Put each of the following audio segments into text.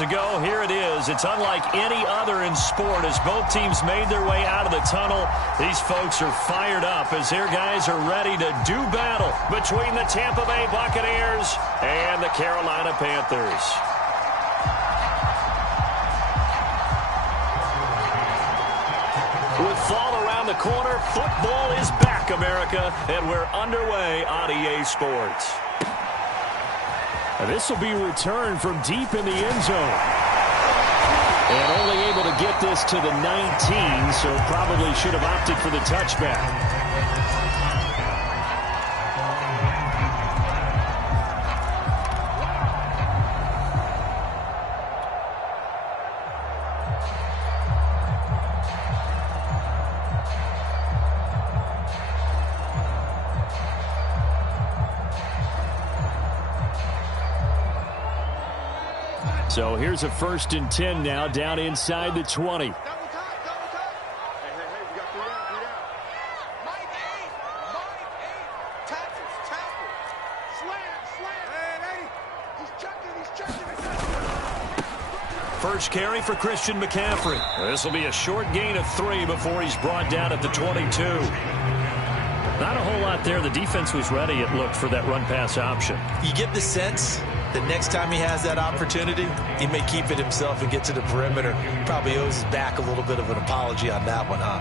Ago, here it is. It's unlike any other in sport as both teams made their way out of the tunnel. These folks are fired up as their guys are ready to do battle between the Tampa Bay Buccaneers and the Carolina Panthers. With fall around the corner, football is back, America, and we're underway on EA Sports. This will be returned from deep in the end zone. And only able to get this to the 19, so probably should have opted for the touchback. So here's a 1st and 10 now, down inside the 20. First carry for Christian McCaffrey. This will be a short gain of 3 before he's brought down at the 22. Not a whole lot there. The defense was ready, it looked, for that run-pass option. You get the sense the next time he has that opportunity, he may keep it himself and get to the perimeter. Probably owes his back a little bit of an apology on that one, huh?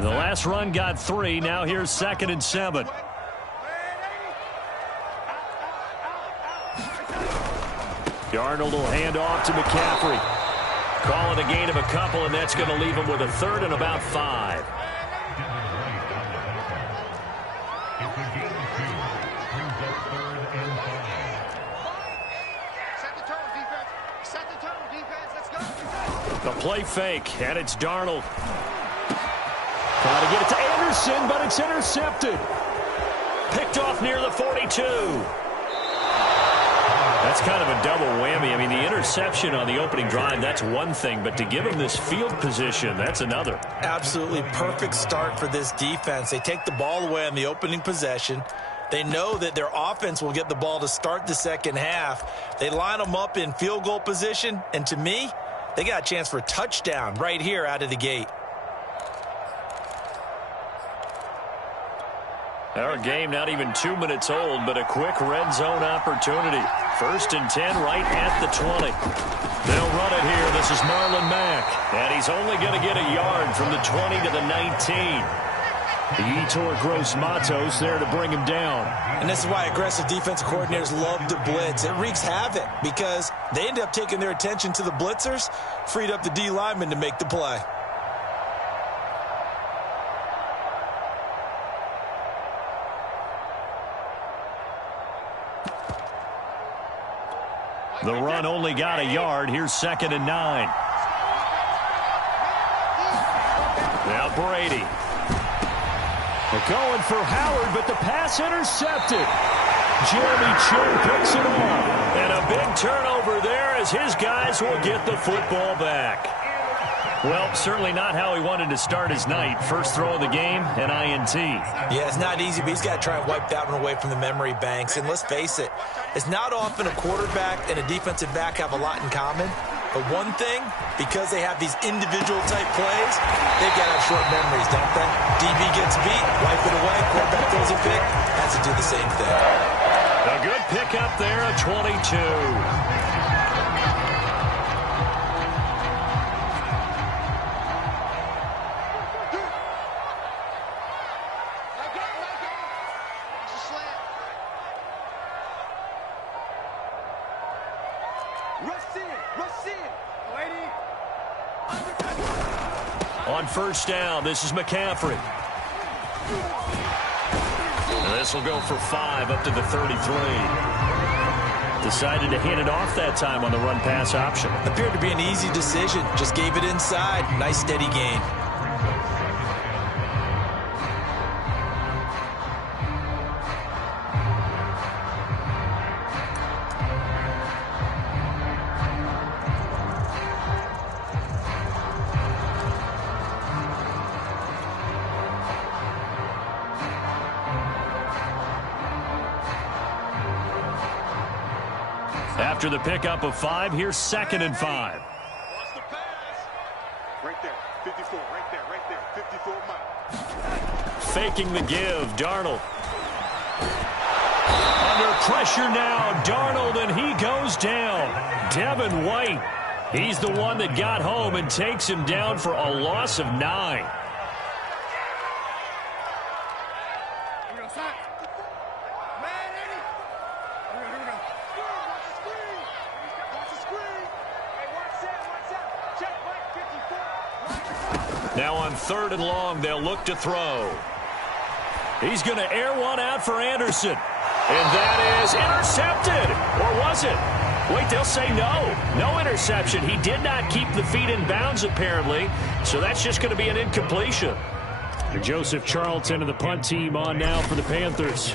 The last run got 3. Now here's 2nd and 7. Darnold will hand off to McCaffrey. Call it a gain of a couple, and that's going to leave him with a 3rd and about 5. The play fake, and it's Darnold. Trying to get it to Anderson, but it's intercepted. Picked off near the 42. That's kind of a double whammy. I mean, the interception on the opening drive, that's one thing, but to give him this field position, that's another. Absolutely perfect start for this defense. They take the ball away on the opening possession. They know that their offense will get the ball to start the second half. They line them up in field goal position, and to me, they got a chance for a touchdown right here out of the gate. Our game not even 2 minutes old, but a quick red zone opportunity. 1st and 10 right at the 20. They'll run it here. This is Marlon Mack. And he's only going to get a yard from the 20 to the 19. Yetur Gross-Matos there to bring him down. And this is why aggressive defensive coordinators love to blitz. It wreaks havoc because they end up taking their attention to the blitzers, freed up the D lineman to make the play. The run only got a yard. Here's 2nd and 9. Now Brady. They're going for Howard, but the pass intercepted. Jeremy Chin picks it off. And a big turnover there as his guys will get the football back. Well, certainly not how he wanted to start his night. First throw of the game, an INT. Yeah, it's not easy, but he's got to try and wipe that one away from the memory banks. And let's face it, it's not often a quarterback and a defensive back have a lot in common. But one thing, because they have these individual type plays, they've got to have short memories, don't they? DB gets beat, wipe it away, quarterback throws a pick, has to do the same thing. A good pickup there, a 22. On 1st down, this is McCaffrey. This will go for 5 up to the 33. Decided to hand it off that time on the run-pass option. Appeared to be an easy decision. Just gave it inside. Nice steady gain. After the pickup of 5, here's 2nd and 5. Watch the pass. Right there, 54, right there, 54 miles. Faking the give, Darnold. Under pressure now, Darnold, and he goes down. Devin White, he's the one that got home and takes him down for a loss of 9. Now on 3rd and long, they'll look to throw. He's going to air one out for Anderson. And that is intercepted. Or was it? Wait, they'll say no. No interception. He did not keep the feet in bounds, apparently. So that's just going to be an incompletion. And Joseph Charlton and the punt team on now for the Panthers.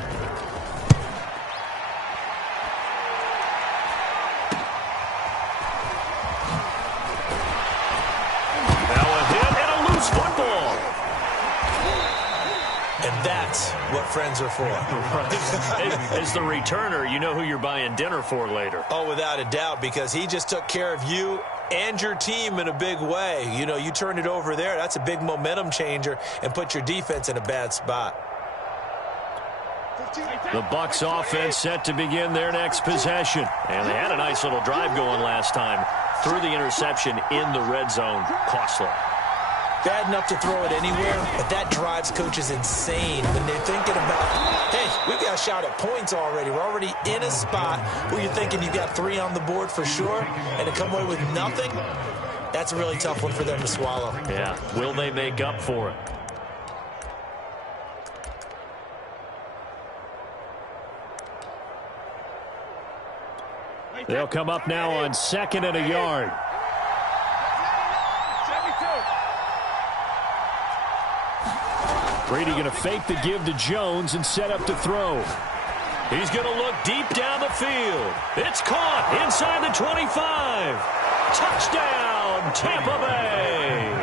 What friends are for. As the returner, you know who you're buying dinner for later. Oh, without a doubt, because he just took care of you and your team in a big way. You know, you turned it over there. That's a big momentum changer and put your defense in a bad spot. The Bucs offense set to begin their next possession. And they had a nice little drive going last time. Threw the interception in the red zone. Costly. Bad enough to throw it anywhere, but that drives coaches insane when they're thinking about, hey, we've got a shot at points already. We're already in a spot where you're thinking you've got 3 on the board for sure, and to come away with nothing, that's a really tough one for them to swallow. Yeah, will they make up for it? They'll come up now on 2nd and a yard. Brady going to fake the give to Jones and set up to throw. He's going to look deep down the field. It's caught inside the 25. Touchdown, Tampa Bay.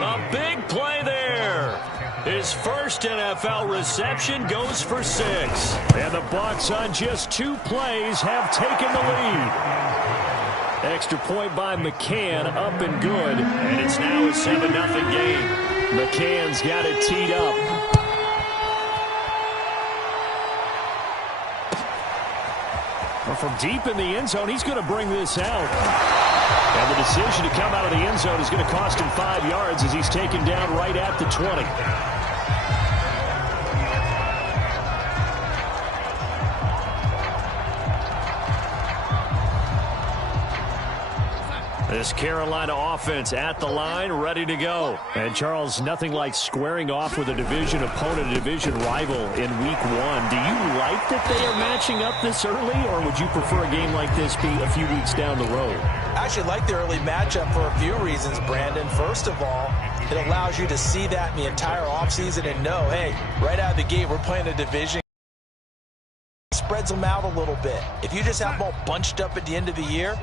A big play there. His first NFL reception goes for 6. And the Bucs on just 2 plays have taken the lead. Extra point by McCann, up and good. And it's now a 7-0 game. McCann's got it teed up. Well, from deep in the end zone, he's going to bring this out. And the decision to come out of the end zone is going to cost him 5 yards as he's taken down right at the 20. This Carolina offense at the line, ready to go. And, Charles, nothing like squaring off with a division opponent, a division rival in Week 1. Do you like that they are matching up this early, or would you prefer a game like this be a few weeks down the road? I actually like the early matchup for a few reasons, Brandon. First of all, it allows you to see that in the entire offseason and know, hey, right out of the gate, we're playing a division. Spreads them out a little bit. If you just have them all bunched up at the end of the year,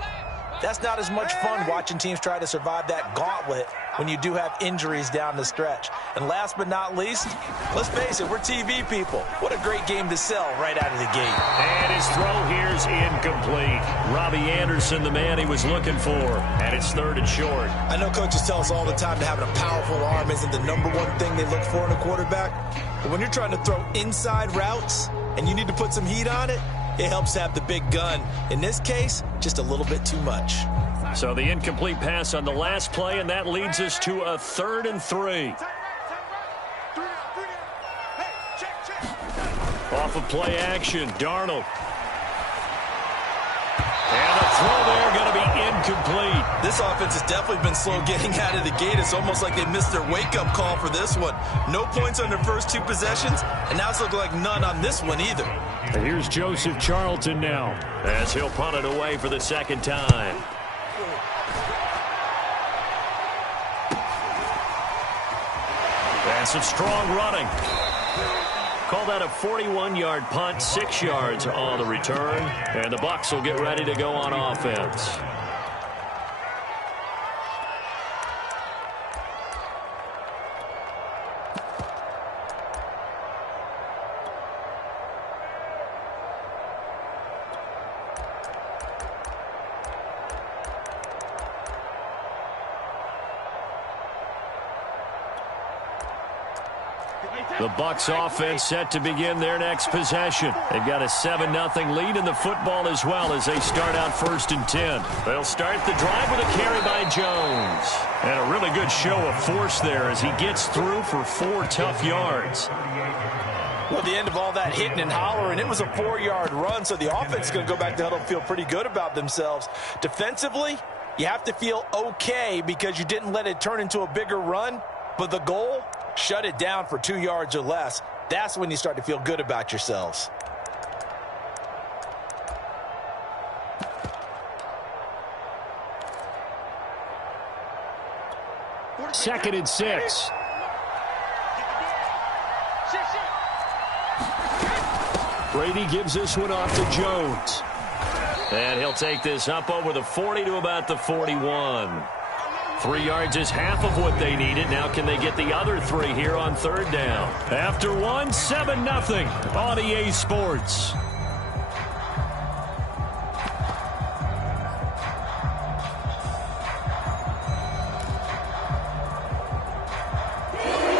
that's not as much fun watching teams try to survive that gauntlet when you do have injuries down the stretch. And last but not least, let's face it, we're TV people. What a great game to sell right out of the gate. And his throw here's incomplete. Robbie Anderson, the man he was looking for. And it's 3rd and short. I know coaches tell us all the time that having a powerful arm isn't the #1 thing they look for in a quarterback. But when you're trying to throw inside routes and you need to put some heat on it, it helps have the big gun. In this case, just a little bit too much. So the incomplete pass on the last play, and that leads us to a 3rd and 3. Off of play action, Darnold. And the throw there going to be incomplete. This offense has definitely been slow getting out of the gate. It's almost like they missed their wake-up call for this one. No points on their first 2 possessions, and now it's looking like none on this one either. And here's Joseph Charlton now, as he'll punt it away for the 2nd time. And some strong running. Call that a 41-yard punt, 6 yards on the return. And the Bucs will get ready to go on offense. The Bucs offense set to begin their next possession. They've got a 7-0 lead in the football as well as they start out 1st and 10. They'll start the drive with a carry by Jones. And a really good show of force there as he gets through for 4 tough yards. Well, at the end of all that hitting and hollering, it was a 4-yard run, so the offense is going to go back to huddle and feel pretty good about themselves. Defensively, you have to feel okay because you didn't let it turn into a bigger run, but the goal, shut it down for 2 yards or less. That's when you start to feel good about yourselves. Second and 6. Brady gives this one off to Jones. And he'll take this up over the 40 to about the 41. 3 yards is half of what they needed. Now can they get the other 3 here on 3rd down? After 1, 7-0 on EA Sports.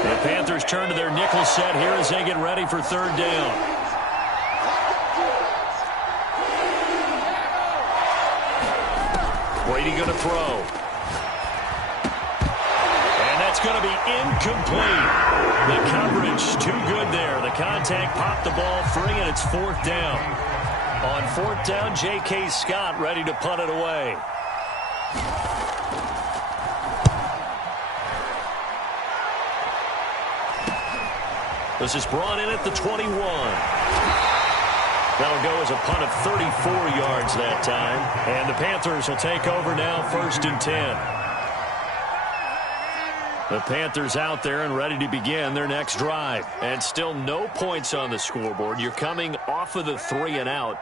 The Panthers turn to their nickel set here as they get ready for 3rd down. Brady going to throw. And that's going to be incomplete. The coverage too good there. The contact popped the ball free, and it's 4th down. On 4th down, J.K. Scott ready to punt it away. This is brought in at the 21. That'll go as a punt of 34 yards that time. And the Panthers will take over now 1st and 10. The Panthers out there and ready to begin their next drive. And still no points on the scoreboard. You're coming off of the 3 and out.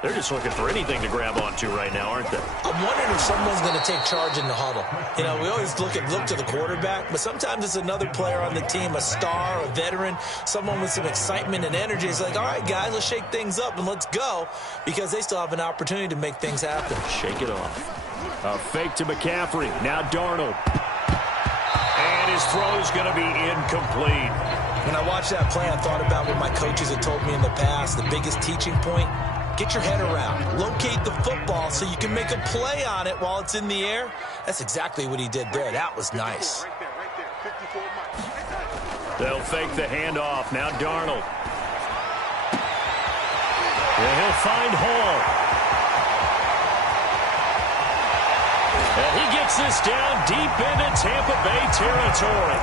They're just looking for anything to grab onto right now, aren't they? I'm wondering if someone's going to take charge in the huddle. You know, we always look to the quarterback, but sometimes it's another player on the team, a star, a veteran, someone with some excitement and energy. It's like, all right, guys, let's shake things up and let's go, because they still have an opportunity to make things happen. Shake it off. A fake to McCaffrey. Now Darnold. And his throw is going to be incomplete. When I watched that play, I thought about what my coaches had told me in the past. The biggest teaching point: get your head around. Locate the football so you can make a play on it while it's in the air. That's exactly what he did there. That was nice. They'll fake the handoff. Now Darnold. And he'll find Hall. And he gets this down deep into Tampa Bay territory.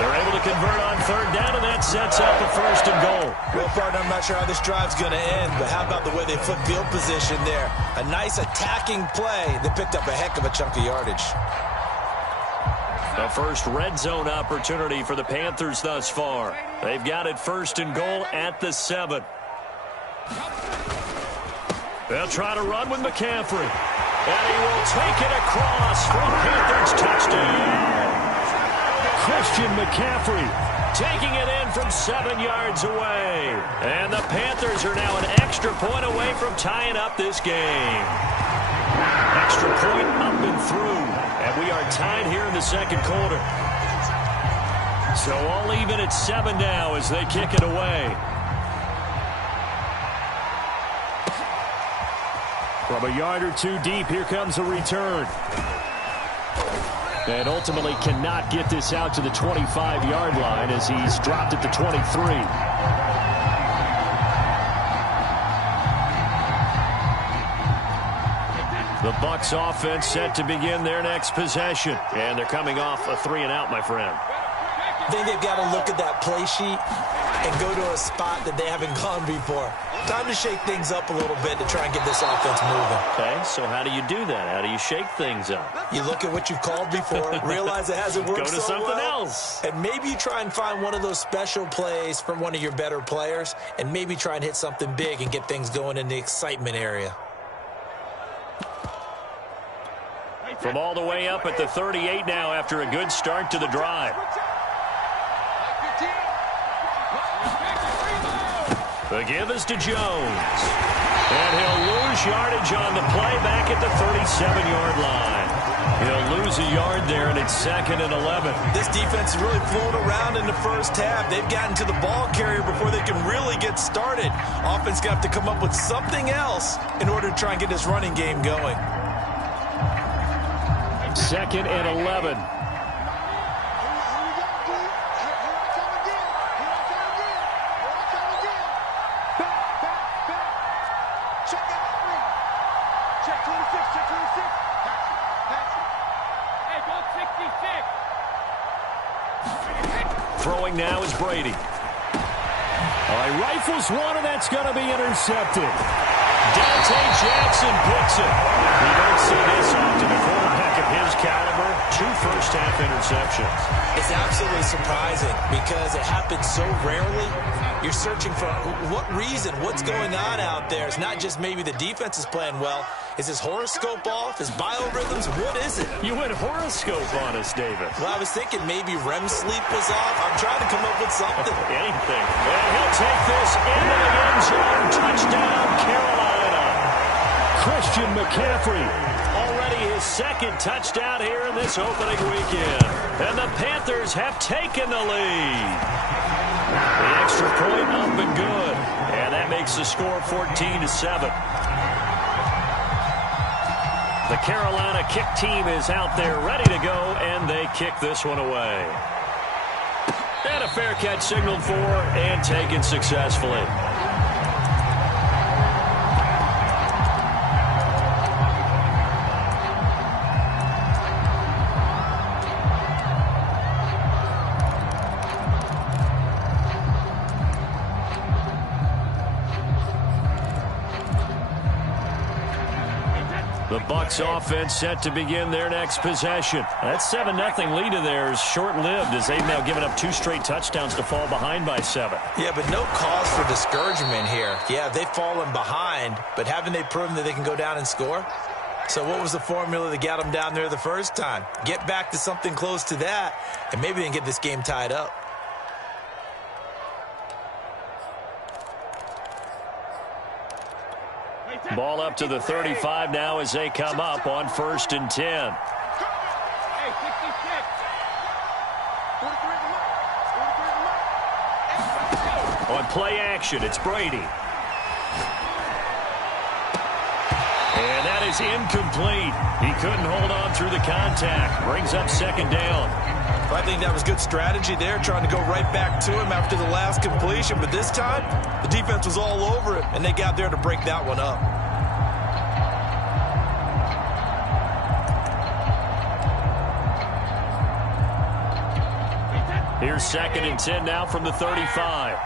They're able to convert on 3rd down, and that sets up a 1st and goal. Well, partner, I'm not sure how this drive's going to end, but how about the way they flip field position there? A nice attacking play that picked up a heck of a chunk of yardage. The first red zone opportunity for the Panthers thus far. They've got it 1st and goal at the 7. They'll try to run with McCaffrey. And he will take it across for a Panthers touchdown. Christian McCaffrey taking it in from 7 yards away. And the Panthers are now an extra point away from tying up this game. Extra point up and through. And we are tied here in the 2nd quarter. So all even at 7 now as they kick it away. From a yard or 2 deep, here comes a return. And ultimately cannot get this out to the 25-yard line as he's dropped at the 23. The Bucs offense set to begin their next possession. And they're coming off a 3 and out, my friend. I think they've got to look at that play sheet and go to a spot that they haven't gone before. Time to shake things up a little bit to try and get this offense moving. Okay, so how do you do that? How do you shake things up? You look at what you've called before, realize it hasn't worked so well. Go to something else. And maybe you try and find one of those special plays from one of your better players, and maybe try and hit something big and get things going in the excitement area. From all the way up at the 38 now after a good start to the drive. The give is to Jones. And he'll lose yardage on the play back at the 37-yard line. He'll lose a yard there, and it's 2nd and 11. This defense is really flown around in the first half. They've gotten to the ball carrier before they can really get started. Offense got to come up with something else in order to try and get this running game going. 2nd and 11. Throwing now is Brady. He rifles one, and that's going to be intercepted. Dante Jackson picks it. You don't see this often. A quarterback of his caliber, 2 first-half interceptions. It's absolutely surprising because it happens so rarely. You're searching for what reason, what's going on out there. It's not just maybe the defense is playing well. Is his horoscope off? His biorhythms? What is it? You went horoscope on us, David. Well, I was thinking maybe REM sleep was off. I'm trying to come up with something. Anything. And he'll take this into the end zone. Touchdown, Carolina. Christian McCaffrey, already his 2nd touchdown here in this opening weekend. And the Panthers have taken the lead. The extra point up and good. And that makes the score 14-7. The Carolina kick team is out there ready to go, and they kick this one away. And a fair catch signaled for and taken successfully. The Bucs offense set to begin their next possession. That 7-0 lead of theirs short-lived as they've now given up 2 straight touchdowns to fall behind by 7. Yeah, but no cause for discouragement here. Yeah, they've fallen behind, but haven't they proven that they can go down and score? So what was the formula that got them down there the first time? Get back to something close to that, and maybe they can get this game tied up. Ball up to the 35 now as they come up on 1st and 10. On play action, it's Brady. And that is incomplete. He couldn't hold on through the contact. Brings up 2nd down. I think that was good strategy there, trying to go right back to him after the last completion. But this time, the defense was all over it, and they got there to break that one up. Here's 2nd and 10 now from the 35.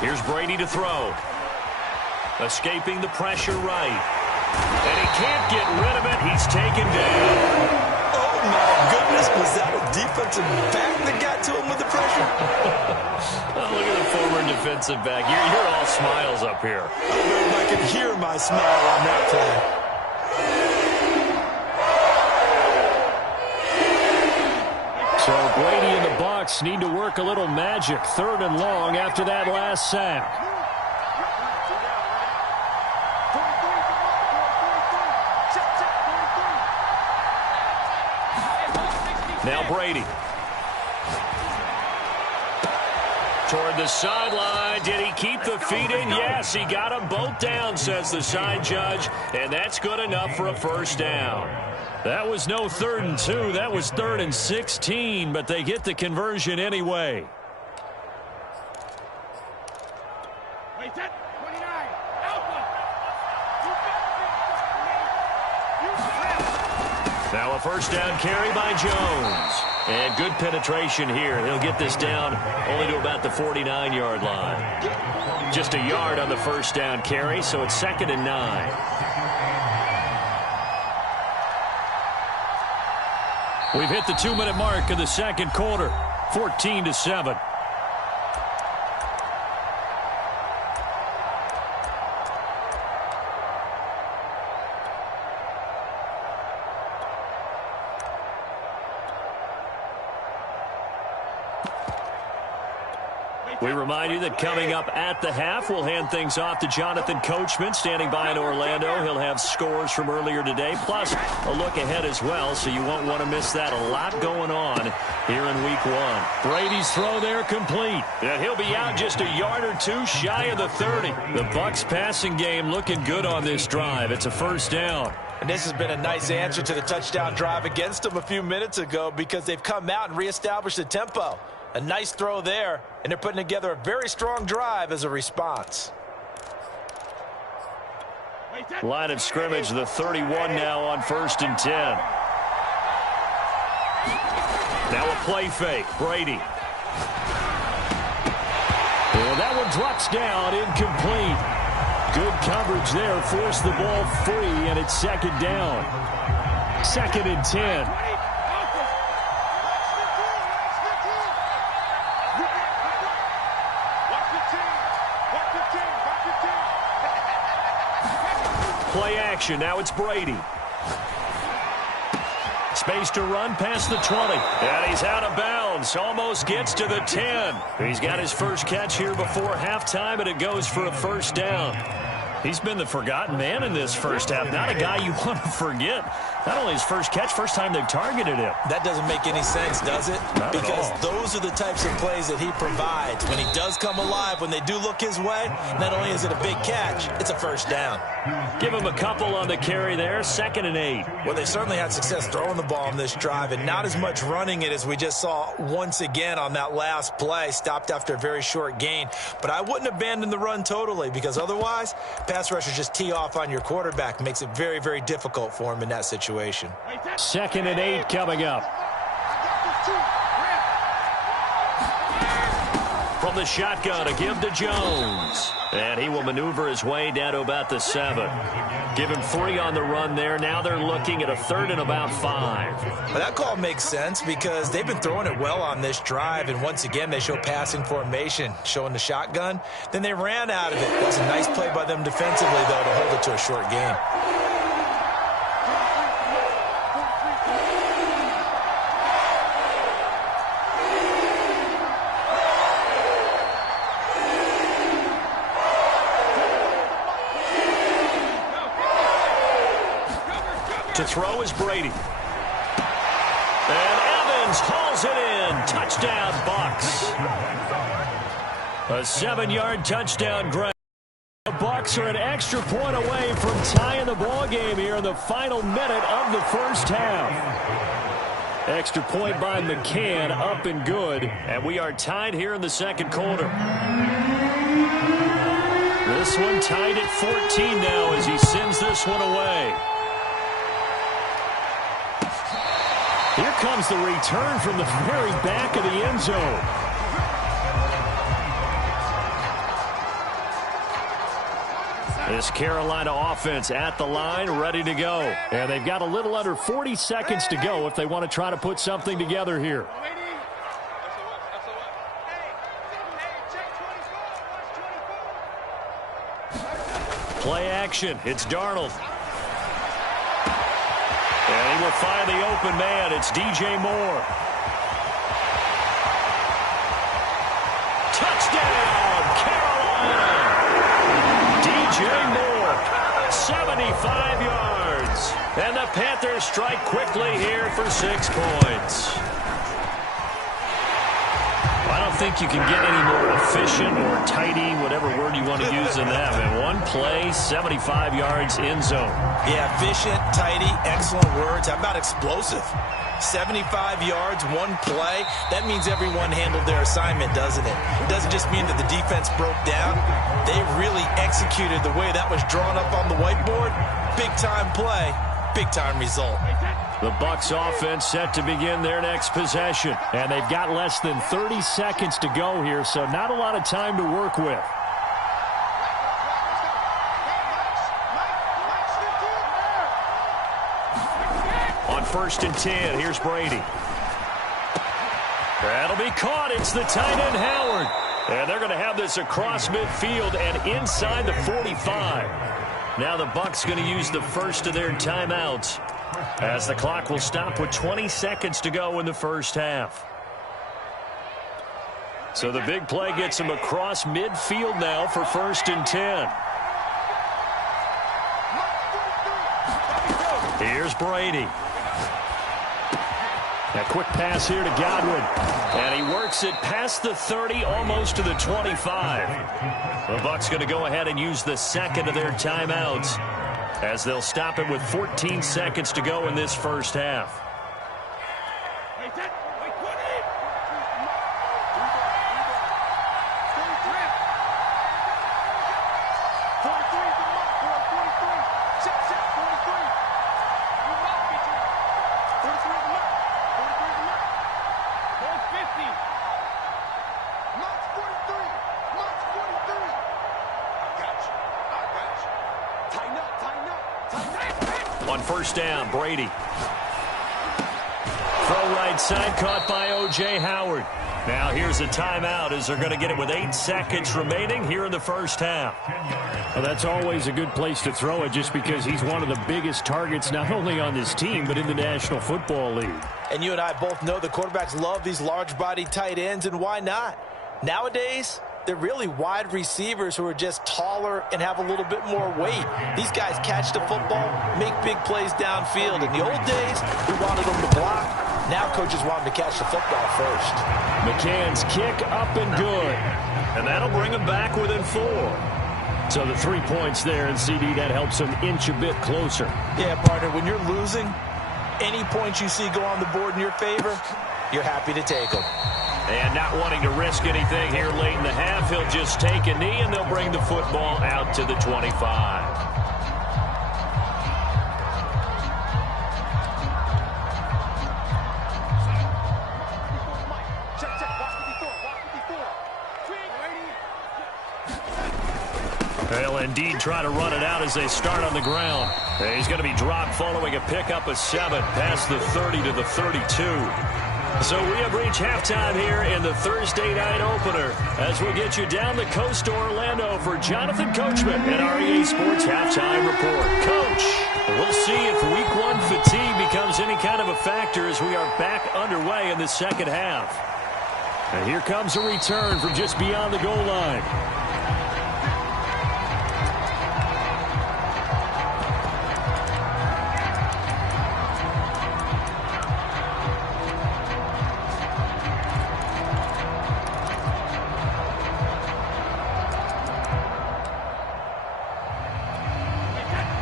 Here's Brady to throw. Escaping the pressure right. And he can't get rid of it. He's taken down. Oh, my goodness. Was that a defensive back that got to him with the pressure? Oh, look at the former defensive back. You're all smiles up here. I don't know if I could hear my smile on that play. So Brady and the Bucs need to work a little magic. 3rd and long after that last sack. Now Brady. Toward the sideline. Did he keep the feet in? Yes, he got them both down, says the side judge. And that's good enough for a 1st down. That was no 3rd and 2. That was 3rd and 16, but they get the conversion anyway. Now a 1st down carry by Jones. And good penetration here. He'll get this down only to about the 49-yard line. Just a yard on the 1st down carry, so it's 2nd and 9. We've hit the 2-minute mark of the 2nd quarter. 14-7. We remind you that coming up at the half, we'll hand things off to Jonathan Coachman, standing by in Orlando. He'll have scores from earlier today, plus a look ahead as well, so you won't want to miss that. A lot going on here in week 1. Brady's throw there complete. And he'll be out just a yard or two shy of the 30. The Bucs passing game looking good on this drive. It's a first down. And this has been a nice answer to the touchdown drive against them a few minutes ago because they've come out and reestablished the tempo. A nice throw there, and they're putting together a very strong drive as a response. Line of scrimmage, the 31 now on 1st and 10. Now a play fake. Brady. And that one drops down, incomplete. Good coverage there, forced the ball free, and it's 2nd down. 2nd and 10. Play action. Now it's Brady. Space to run past the 20. And he's out of bounds. Almost gets to the 10. He's got his first catch here before halftime, and it goes for a first down. He's been the forgotten man in this first half. Not a guy you want to forget. Not only his first catch, first time they've targeted him. That doesn't make any sense, does it? Not because those are the types of plays that he provides. When he does come alive, when they do look his way, not only is it a big catch, it's a first down. Give him a couple on the carry there, 2nd and 8. Well, they certainly had success throwing the ball on this drive and not as much running it as we just saw once again on that last play, stopped after a very short gain. But I wouldn't abandon the run totally because otherwise, pass rushers just tee off on your quarterback. Makes it very, very difficult for him in that situation. 2nd and 8 coming up. From the shotgun, a give to Jones. And he will maneuver his way down to about the 7. Give him 3 on the run there. Now they're looking at a 3rd and about 5. Well, that call makes sense because they've been throwing it well on this drive. And once again, they show passing formation, showing the shotgun. Then they ran out of it. It was a nice play by them defensively, though, to hold it to a short gain. To throw is Brady. And Evans hauls it in. Touchdown, Bucs. A 7-yard touchdown grab. The Bucs are an extra point away from tying the ball game here in the final minute of the first half. Extra point by McCann, up and good. And we are tied here in the 2nd quarter. This one tied at 14 now as he sends this one away. Here comes the return from the very back of the end zone. This Carolina offense at the line, ready to go. And they've got a little under 40 seconds to go if they want to try to put something together here. Play action. It's Darnold. And he will find the open man. It's DJ Moore. Touchdown, Carolina! DJ Moore, 75 yards. And the Panthers strike quickly here for 6 points. I don't think you can get any more efficient or tidy, whatever word you want to use in that. And one play, 75 yards in zone. Yeah, efficient, tidy, excellent words. How about explosive? 75 yards, one play. That means everyone handled their assignment, doesn't it? It doesn't just mean that the defense broke down. They really executed the way that was drawn up on the whiteboard. Big-time play, big-time result. The Bucs offense set to begin their next possession. And they've got less than 30 seconds to go here, so not a lot of time to work with. On 1st and 10, here's Brady. That'll be caught. It's the tight end, Howard. And they're going to have this across midfield and inside the 45. Now the Bucs going to use the first of their timeouts, as the clock will stop with 20 seconds to go in the first half. So the big play gets him across midfield now for 1st and 10. Here's Brady. A quick pass here to Godwin. And he works it past the 30, almost to the 25. The Bucs going to go ahead and use the second of their timeouts as they'll stop it with 14 seconds to go in this first half. On 1st down, Brady. Throw right side, caught by O.J. Howard. Now here's a timeout as they're going to get it with 8 seconds remaining here in the first half. Well, that's always a good place to throw it just because he's one of the biggest targets not only on this team but in the National Football League. And you and I both know the quarterbacks love these large-bodied tight ends, and why not? Nowadays, they're really wide receivers who are just taller and have a little bit more weight. These guys catch the football, make big plays downfield. In the old days, we wanted them to block. Now coaches want them to catch the football first. McCann's kick up and good. And that'll bring him back within 4. So the 3 points there, and CD, that helps him inch a bit closer. Yeah, partner, when you're losing, any points you see go on the board in your favor, you're happy to take them. And not wanting to risk anything here late in the half, he'll just take a knee, and they'll bring the football out to the 25. They'll indeed try to run it out as they start on the ground. He's going to be dropped following a pickup of 7 past the 30 to the 32. So we have reached halftime here in the Thursday night opener as we get you down the coast to Orlando for Jonathan Coachman and our EA Sports Halftime Report. Coach, we'll see if Week 1 fatigue becomes any kind of a factor as we are back underway in the second half. And here comes a return from just beyond the goal line.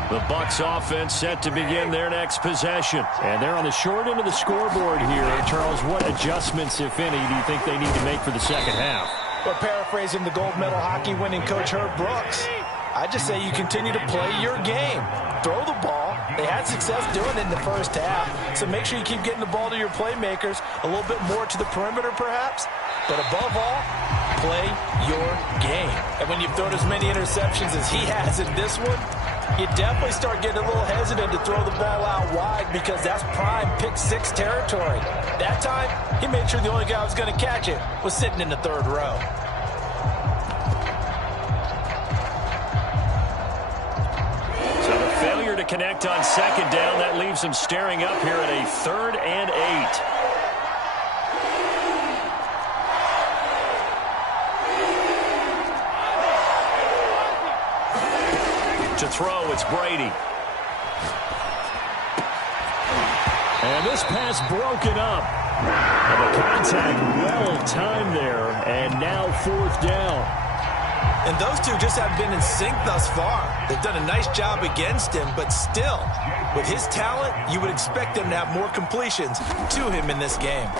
The Bucs offense set to begin their next possession. And they're on the short end of the scoreboard here. Charles, what adjustments, if any, do you think they need to make for the second half? Well, paraphrasing the gold medal hockey winning coach Herb Brooks, I just say you continue to play your game. Throw the ball. They had success doing it in the first half, so make sure you keep getting the ball to your playmakers, a little bit more to the perimeter perhaps, but above all, play your game. And when you've thrown as many interceptions as he has in this one, you definitely start getting a little hesitant to throw the ball out wide because that's prime pick-6 territory. That time, he made sure the only guy who was going to catch it was sitting in the third row. So the failure to connect on second down, that leaves him staring up here at a 3rd and 8. To throw, it's Brady. And this pass broken up. And the contact well timed there. And now 4th down. And those two just have been in sync thus far. They've done a nice job against him, but still, with his talent, you would expect them to have more completions to him in this game.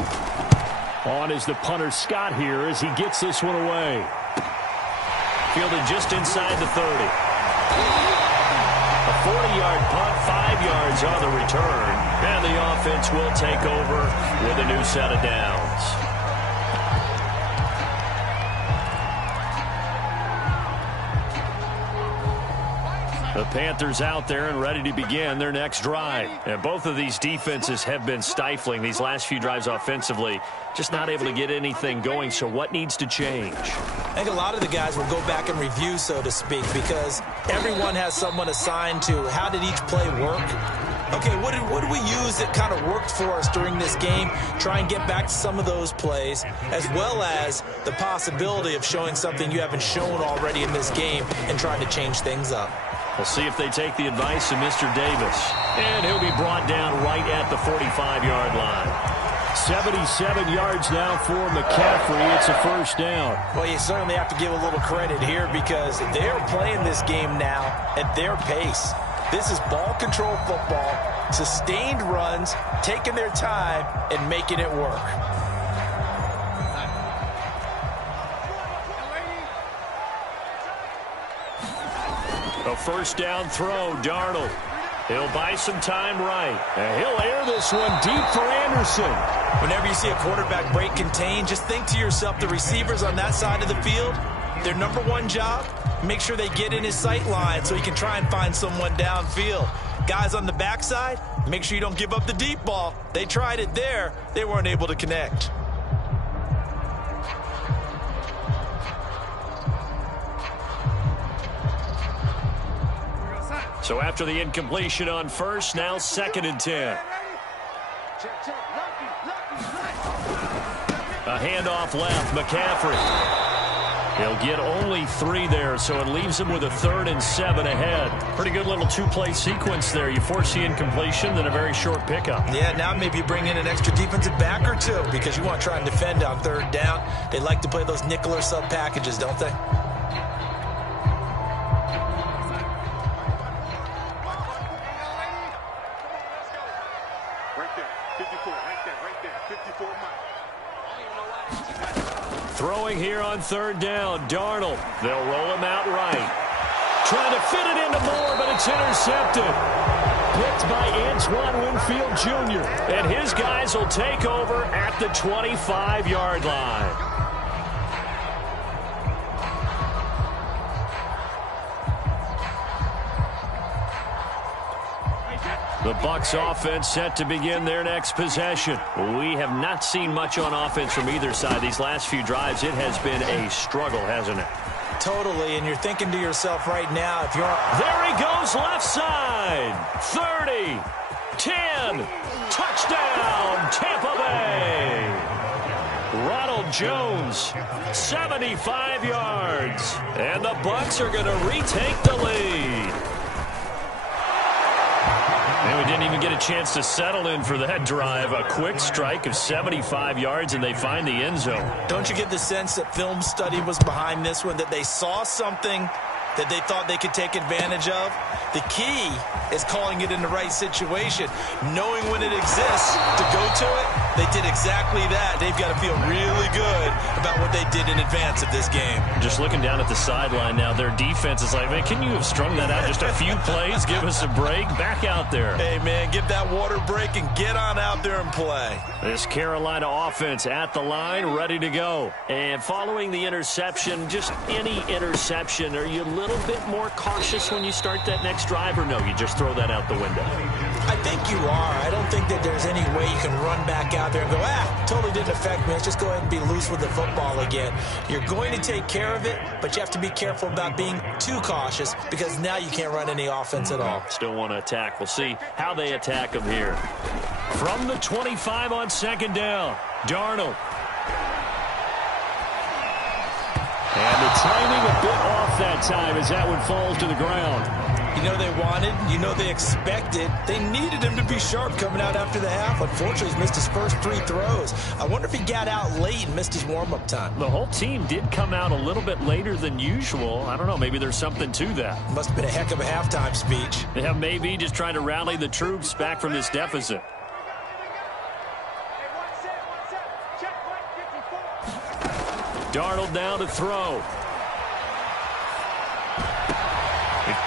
On is the punter Scott here as he gets this one away. Fielded just inside the 30. A 40-yard punt, 5 yards on the return. And the offense will take over with a new set of downs. The Panthers out there and ready to begin their next drive. And both of these defenses have been stifling these last few drives offensively. Just not able to get anything going. So what needs to change? I think a lot of the guys will go back and review, so to speak, because everyone has someone assigned to how did each play work. Okay, what did we use that kind of worked for us during this game? Try and get back to some of those plays, as well as the possibility of showing something you haven't shown already in this game and trying to change things up. We'll see if they take the advice of Mr. Davis. And he'll be brought down right at the 45-yard line. 77 yards now for McCaffrey. It's a first down. Well, you certainly have to give a little credit here because they're playing this game now at their pace. This is ball control football, sustained runs, taking their time, and making it work. A first down throw, Darnold. He'll buy some time right. And he'll air this one deep for Anderson. Whenever you see a quarterback break contain, just think to yourself, the receivers on that side of the field, their number one job, make sure they get in his sight line so he can try and find someone downfield. Guys on the backside, make sure you don't give up the deep ball. They tried it there. They weren't able to connect. So after the incompletion on first, now 2nd and 10. A handoff left, McCaffrey. He'll get only 3 there, so it leaves him with a 3rd and 7 ahead. Pretty good little 2-play sequence there. You force the incompletion, then a very short pickup. Yeah, now maybe you bring in an extra defensive back or two because you want to try and defend on 3rd down. They like to play those nickel or sub packages, don't they? Throwing here on 3rd down, Darnold. They'll roll him out right. Trying to fit it into Moore, but it's intercepted. Picked by Antoine Winfield Jr. And his guys will take over at the 25-yard line. The Bucs offense set to begin their next possession. We have not seen much on offense from either side. These last few drives, it has been a struggle, hasn't it? Totally, and you're thinking to yourself right now, if you're... There he goes, left side. 30, 10, touchdown, Tampa Bay. Ronald Jones, 75 yards. And the Bucs are going to retake the lead. And we didn't even get a chance to settle in for that drive. A quick strike of 75 yards, and they find the end zone. Don't you get the sense that film study was behind this one, that they saw something that they thought they could take advantage of? The key is calling it in the right situation, knowing when it exists to go to it. They did exactly that. They've got to feel really good about what they did in advance of this game. Just looking down at the sideline now, their defense is like, man, can you have strung that out just a few plays? Give us a break. Back out there. Hey, man, give that water break and get on out there and play. This Carolina offense at the line, ready to go. And following the interception, just any interception, are you a little bit more cautious when you start that next drive, or no, you just throw that out the window? I think you are. I don't think that there's any way you can run back out there and go, totally didn't affect me. Let's just go ahead and be loose with the football again. You're going to take care of it, but you have to be careful about being too cautious because now you can't run any offense at all. Still want to attack. We'll see how they attack them here. From the 25 on 2nd down, Darnold. And the timing a bit off that time as that one falls to the ground. You know they wanted, you know they expected. They needed him to be sharp coming out after the half. Unfortunately, he's missed his first 3 throws. I wonder if he got out late and missed his warm-up time. The whole team did come out a little bit later than usual. I don't know, maybe there's something to that. Must have been a heck of a halftime speech. Yeah, maybe just trying to rally the troops back from this deficit. Darnold down to throw.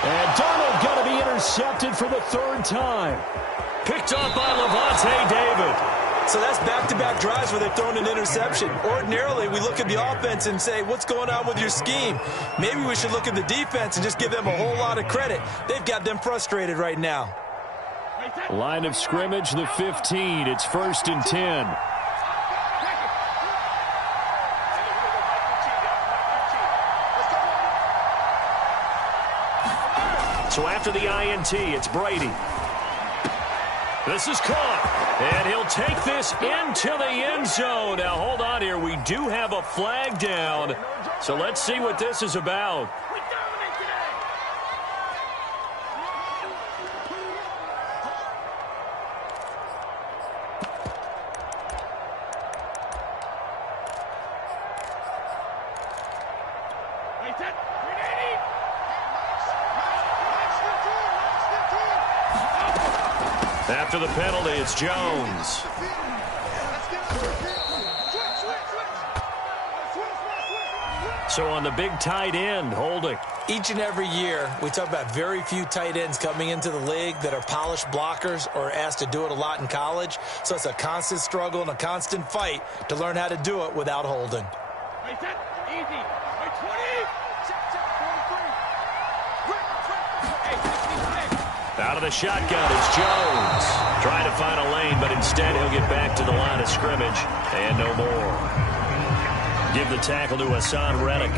And Darnold going to be intercepted for the 3rd time. Picked up by Levante David. So that's back-to-back drives where they've thrown an interception. Ordinarily, we look at the offense and say, what's going on with your scheme? Maybe we should look at the defense and just give them a whole lot of credit. They've got them frustrated right now. Line of scrimmage, the 15. It's 1st and 10. So after the INT, it's Brady. This is caught, and he'll take this into the end zone. Now, hold on here. We do have a flag down, so let's see what this is about. After the penalty, it's Jones. So on the big tight end, holding. Each and every year, we talk about very few tight ends coming into the league that are polished blockers or asked to do it a lot in college. So it's a constant struggle and a constant fight to learn how to do it without holding. Easy. 20. Out of the shotgun is Jones. Trying to find a lane, but instead he'll get back to the line of scrimmage. And no more. Give the tackle to Hassan Reddick.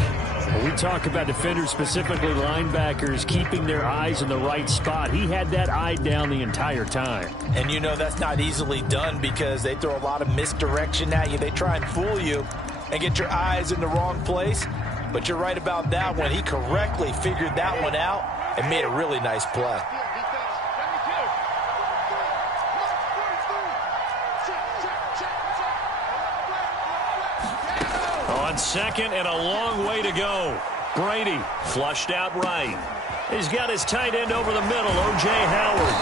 When we talk about defenders, specifically linebackers, keeping their eyes in the right spot. He had that eye down the entire time. And you know that's not easily done because they throw a lot of misdirection at you. They try and fool you and get your eyes in the wrong place. But you're right about that one. He correctly figured that one out and made a really nice play. On second and a long way to go. Brady flushed out right. He's got his tight end over the middle, O.J. Howard.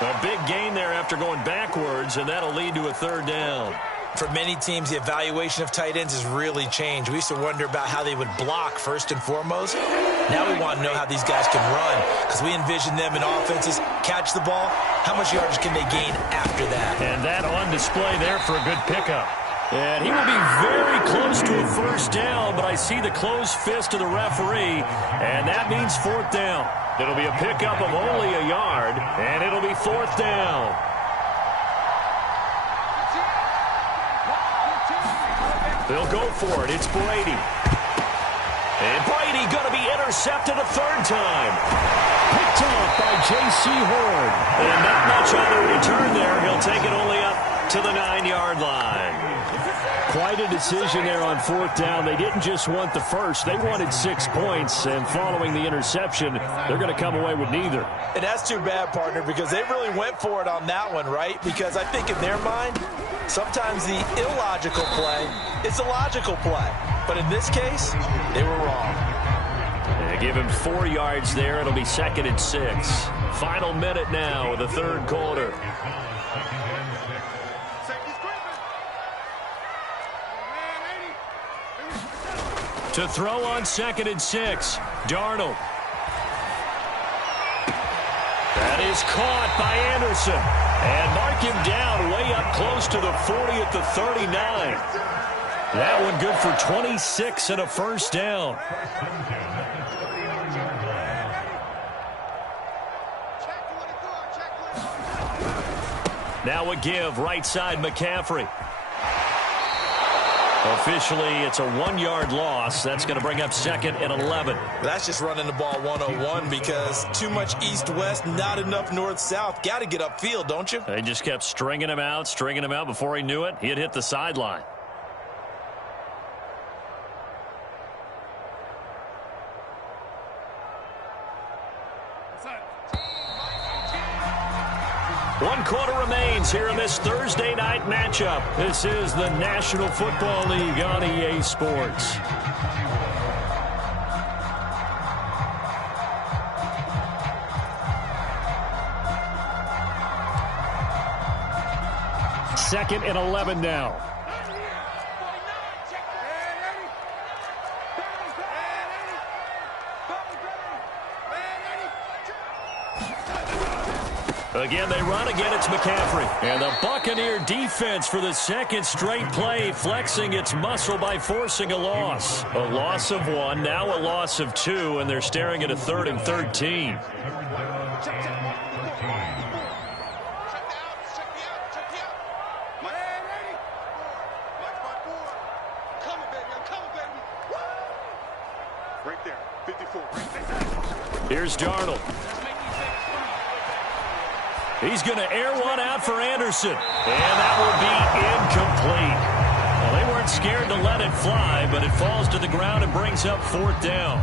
A big gain there after going backwards, and that'll lead to a third down. For many teams, the evaluation of tight ends has really changed. We used to wonder about how they would block first and foremost. Now we want to know how these guys can run because we envision them in offenses catch the ball. How much yardage can they gain after that? And that on display there for a good pickup. And he will be very close to a first down, but I see the closed fist of the referee, and that means fourth down. It'll be a pickup of only a yard, and it'll be fourth down. They'll go for it. It's Brady. And Brady going to be intercepted a third time. Picked off by J.C. Horn. And not much on the return there. He'll take it only up to the 9-yard line. Quite a decision there on fourth down. They didn't just want the first. They wanted 6 points, and following the interception, they're going to come away with neither. And that's too bad, partner, because they really went for it on that one, right? Because I think in their mind, sometimes the illogical play is a logical play. But in this case, they were wrong. They give him 4 yards there. It'll be second and 6. Final minute now of the third quarter. To throw on second and 6, Darnold. That is caught by Anderson. And mark him down way up close to the 40 at the 39. That one good for 26 and a first down. Now a give, right side McCaffrey. Officially, it's a 1-yard loss. That's going to bring up second and 11. That's just running the ball 101 because too much east-west, not enough north-south. Got to get upfield, don't you? They just kept stringing him out. Before he knew it, he had hit the sideline. One quarter remains here in this Thursday night matchup. This is the National Football League on EA Sports. Second and 11 now. Again, they run. Again, it's McCaffrey. And the Buccaneer defense for the second straight play, flexing its muscle by forcing a loss. A loss of 1, now a loss of 2, and they're staring at a 3rd and 13. Right there, 54, right there. Here's Darnold. He's going to air one out for Anderson. And that will be incomplete. Well, they weren't scared to let it fly, but it falls to the ground and brings up 4th down.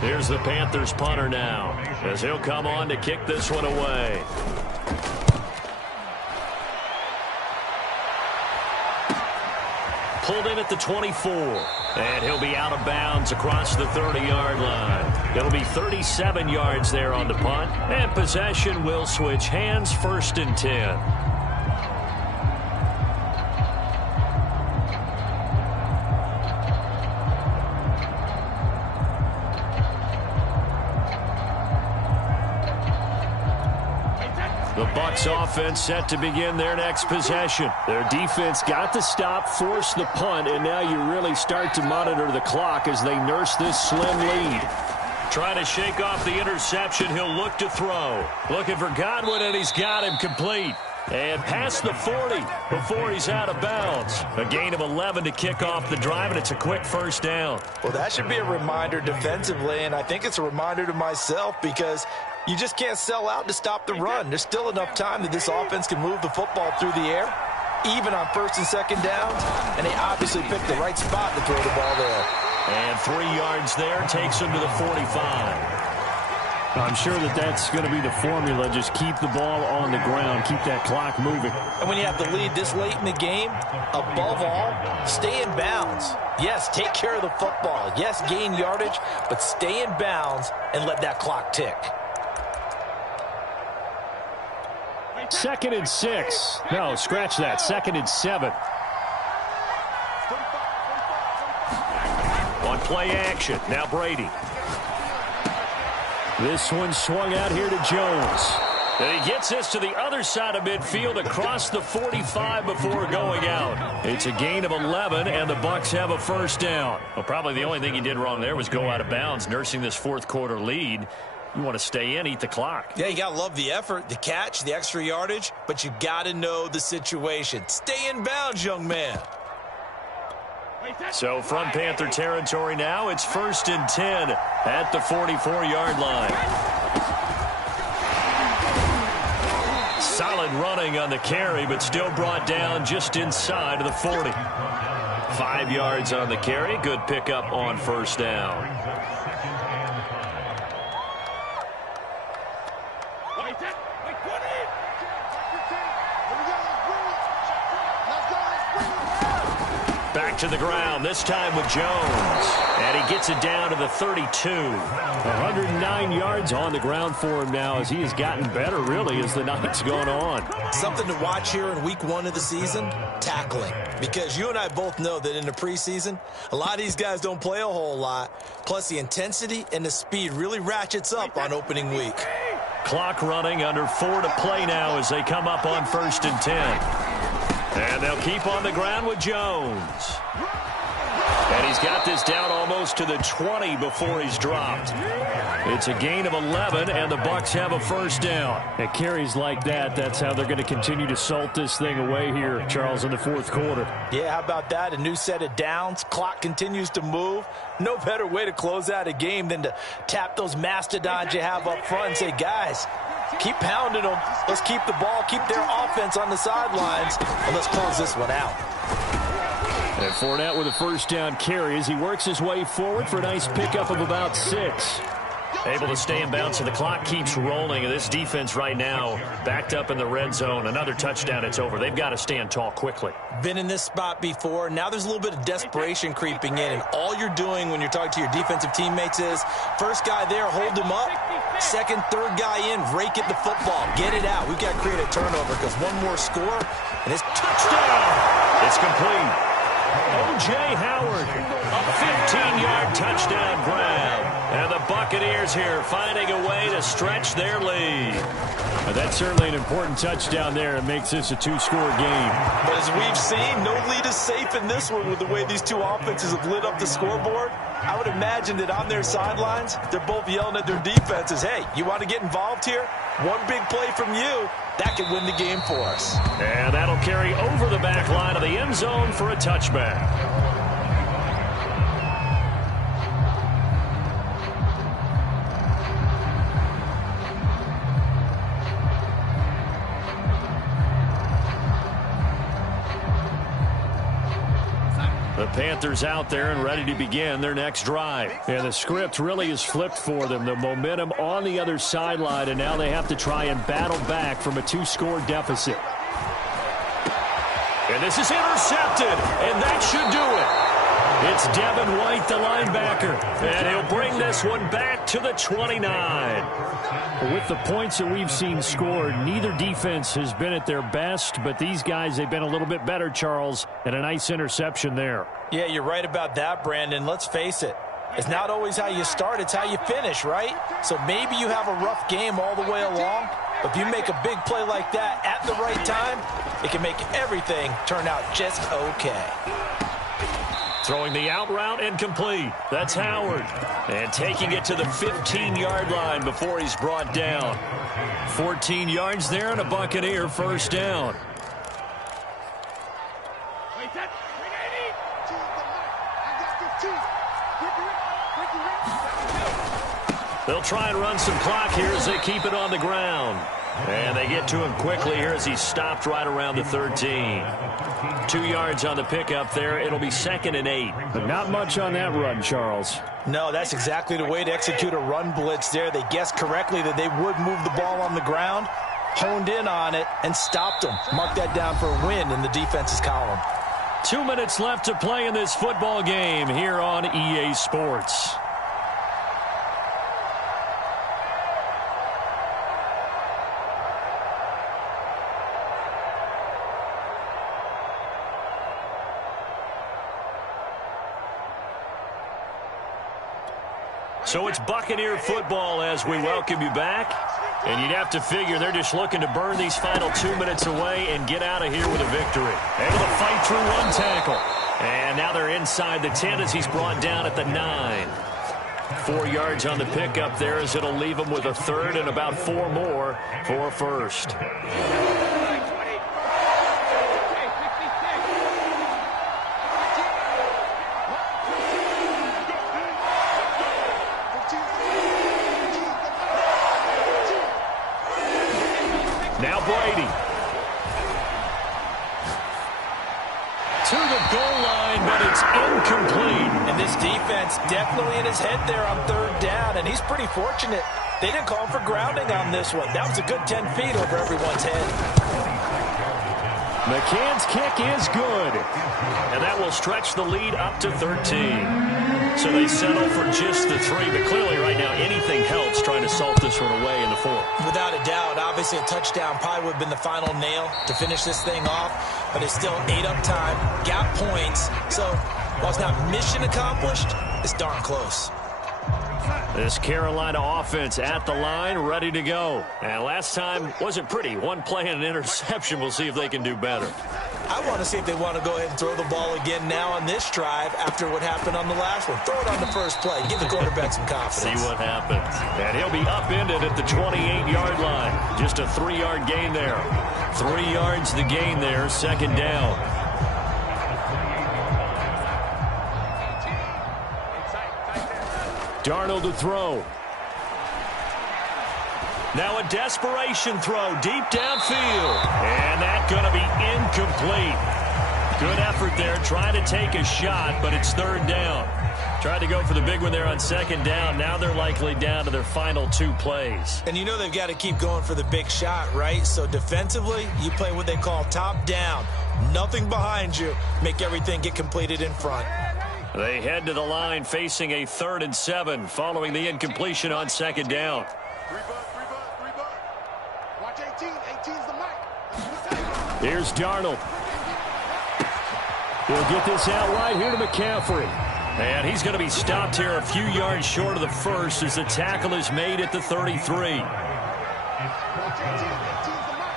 Here's the Panthers punter now, as he'll come on to kick this one away. Pulled in at the 24. And he'll be out of bounds across the 30-yard line. It'll be 37 yards there on the punt. And possession will switch hands, 1st and 10. The Bucs offense set to begin their next possession. Their defense got the stop, forced the punt, and now you really start to monitor the clock as they nurse this slim lead. Trying to shake off the interception, he'll look to throw. Looking for Godwin, and he's got him complete. And past the 40 before he's out of bounds. A gain of 11 to kick off the drive, and it's a quick 1st down. Well, that should be a reminder defensively, and I think it's a reminder to myself because you just can't sell out to stop the run. There's still enough time that this offense can move the football through the air, even on 1st and 2nd downs, and they obviously picked the right spot to throw the ball there. And 3 yards there takes him to the 45. I'm sure that's going to be the formula. Just keep the ball on the ground. Keep that clock moving. And when you have the lead this late in the game, above all, stay in bounds. Yes, take care of the football. Yes, gain yardage, but stay in bounds and let that clock tick. 2nd and 6. No, scratch that. 2nd and 7. On play action, now Brady. This one swung out here to Jones. And he gets this to the other side of midfield across the 45 before going out. It's a gain of 11, and the Bucs have a 1st down. Well, probably the only thing he did wrong there was go out of bounds, nursing this 4th quarter lead. You want to stay in, eat the clock. Yeah, you got to love the effort, the catch, the extra yardage, but you got to know the situation. Stay in bounds, young man. So from Panther territory now, it's 1st and 10 at the 44-yard line. Solid running on the carry, but still brought down just inside of the 40. 5 yards on the carry. Good pickup on 1st down. Back to the ground, this time with Jones. And he gets it down to the 32. 109 yards on the ground for him now as he has gotten better, really, as the night's gone on. Something to watch here in week 1 of the season, tackling. Because you and I both know that in the preseason, a lot of these guys don't play a whole lot. Plus, the intensity and the speed really ratchets up on opening week. Clock running, under 4 to play now as they come up on 1st and 10. And they'll keep on the ground with Jones. And he's got this down almost to the 20 before he's dropped. It's a gain of 11, and the Bucs have a 1st down. At carries like that, that's how they're going to continue to salt this thing away here, Charles, in the 4th quarter. Yeah, how about that? A new set of downs. Clock continues to move. No better way to close out a game than to tap those mastodons you have up front and say, guys, keep pounding them. Let's keep the ball, keep their offense on the sidelines, and let's close this one out. And Fournette with a 1st down carry as he works his way forward for a nice pickup of about 6. Able to stay in bounds, and the clock keeps rolling. And this defense right now backed up in the red zone. Another touchdown, it's over. They've got to stand tall quickly. Been in this spot before. Now there's a little bit of desperation creeping in, and all you're doing when you're talking to your defensive teammates is first guy there, hold him up. Second, third guy in, rake at the football. Get it out. We've got to create a turnover because one more score, and it's touchdown. It's complete. O.J. Howard, a 15-yard touchdown grab. And the Buccaneers here finding a way to stretch their lead. That's certainly an important touchdown there. It makes this a 2-score game. But as we've seen, no lead is safe in this one with the way these two offenses have lit up the scoreboard. I would imagine that on their sidelines, they're both yelling at their defenses, hey, you want to get involved here? One big play from you, that could win the game for us. And that'll carry over the back line of the end zone for a touchback. Panthers out there and ready to begin their next drive. And the script really is flipped for them. The momentum on the other sideline, and now they have to try and battle back from a 2-score deficit. And this is intercepted, and that should do it. It's Devin White, the linebacker, and he'll bring this one back to the 29. With the points that we've seen scored, neither defense has been at their best, but these guys, they've been a little bit better, Charles, and a nice interception there. Yeah, you're right about that, Brandon. Let's face it. It's not always how you start, it's how you finish, right? So maybe you have a rough game all the way along, but if you make a big play like that at the right time, it can make everything turn out just okay. Throwing the out route and complete. That's Howard. And taking it to the 15-yard line before he's brought down. 14 yards there and a Buccaneer first down. They'll try and run some clock here as they keep it on the ground. And they get to him quickly here as he's stopped right around the 13. 2 yards on the pickup there. It'll be 2nd and 8. But not much on that run, Charles. No, that's exactly the way to execute a run blitz there. They guessed correctly that they would move the ball on the ground, honed in on it, and stopped them. Mark that down for a win in the defense's column. 2 minutes left to play in this football game here on EA Sports. So it's Buccaneer football as we welcome you back. And you'd have to figure they're just looking to burn these final 2 minutes away and get out of here with a victory. Able to fight through one tackle. And now they're inside the 10 as he's brought down at the 9. 4 yards on the pickup there as it'll leave him with a third and about 4 more for a first. Now Brady. To the goal line, but it's incomplete. And this defense definitely in his head there on 3rd down, and he's pretty fortunate. They didn't call him for grounding on this one. That was a good 10 feet over everyone's head. McCann's kick is good. And that will stretch the lead up to 13. So they settle for just the 3, but clearly right now anything helps trying to salt this one away in the 4th. Without a doubt, obviously a touchdown probably would have been the final nail to finish this thing off, but it's still 8 up time, got points, so while it's not mission accomplished, it's darn close. This Carolina offense at the line, ready to go. And last time wasn't pretty. One play and an interception. We'll see if they can do better. I want to see if they want to go ahead and throw the ball again now on this drive after what happened on the last one. Throw it on the first play. Give the quarterback some confidence. See what happens. And he'll be upended at the 28-yard line. Just a 3-yard gain there. 3 yards the gain there, 2nd down. Darnold to throw. Now a desperation throw deep downfield. And that's going to be incomplete. Good effort there, trying to take a shot, but it's 3rd down. Tried to go for the big one there on 2nd down. Now they're likely down to their final 2 plays. And you know they've got to keep going for the big shot, right? So defensively, you play what they call top down. Nothing behind you. Make everything get completed in front. They head to the line facing a 3rd and 7 following the incompletion on 2nd down. Watch 18. 18's the mic. Here's Darnold. He'll get this out right here to McCaffrey. And he's going to be stopped here a few yards short of the first as the tackle is made at the 33. Watch 18. 18's the mic.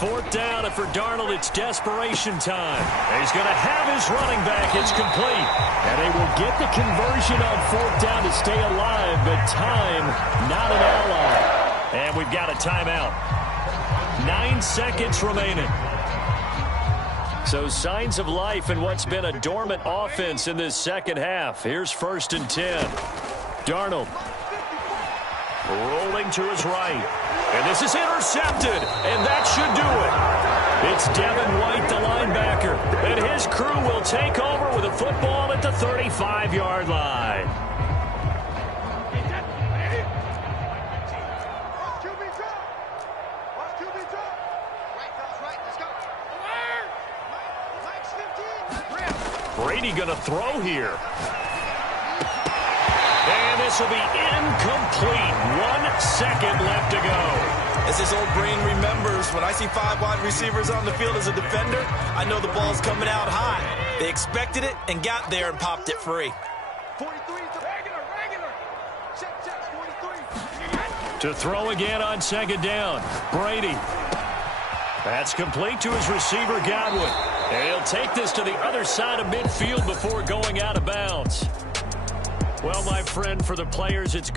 Fourth down, and for Darnold, it's desperation time. And he's going to have his running back. It's complete. And they will get the conversion on 4th down to stay alive, but time, not an ally. And we've got a timeout. 9 seconds remaining. So signs of life in what's been a dormant offense in this second half. Here's 1st and 10. Darnold rolling to his right. And this is intercepted, and that should do it. It's Devin White, the linebacker, and his crew will take over with a football at the 35-yard line. Brady going to throw here. And this will be incomplete. 1 second left to go. As his old brain remembers, when I see 5 wide receivers on the field as a defender, I know the ball's coming out high. They expected it and got there and popped it free. 43 is the regular. Check, 43. To throw again on 2nd down. Brady. That's complete to his receiver, Godwin. And he'll take this to the other side of midfield before going out of bounds. Well, my friend, for the players, it's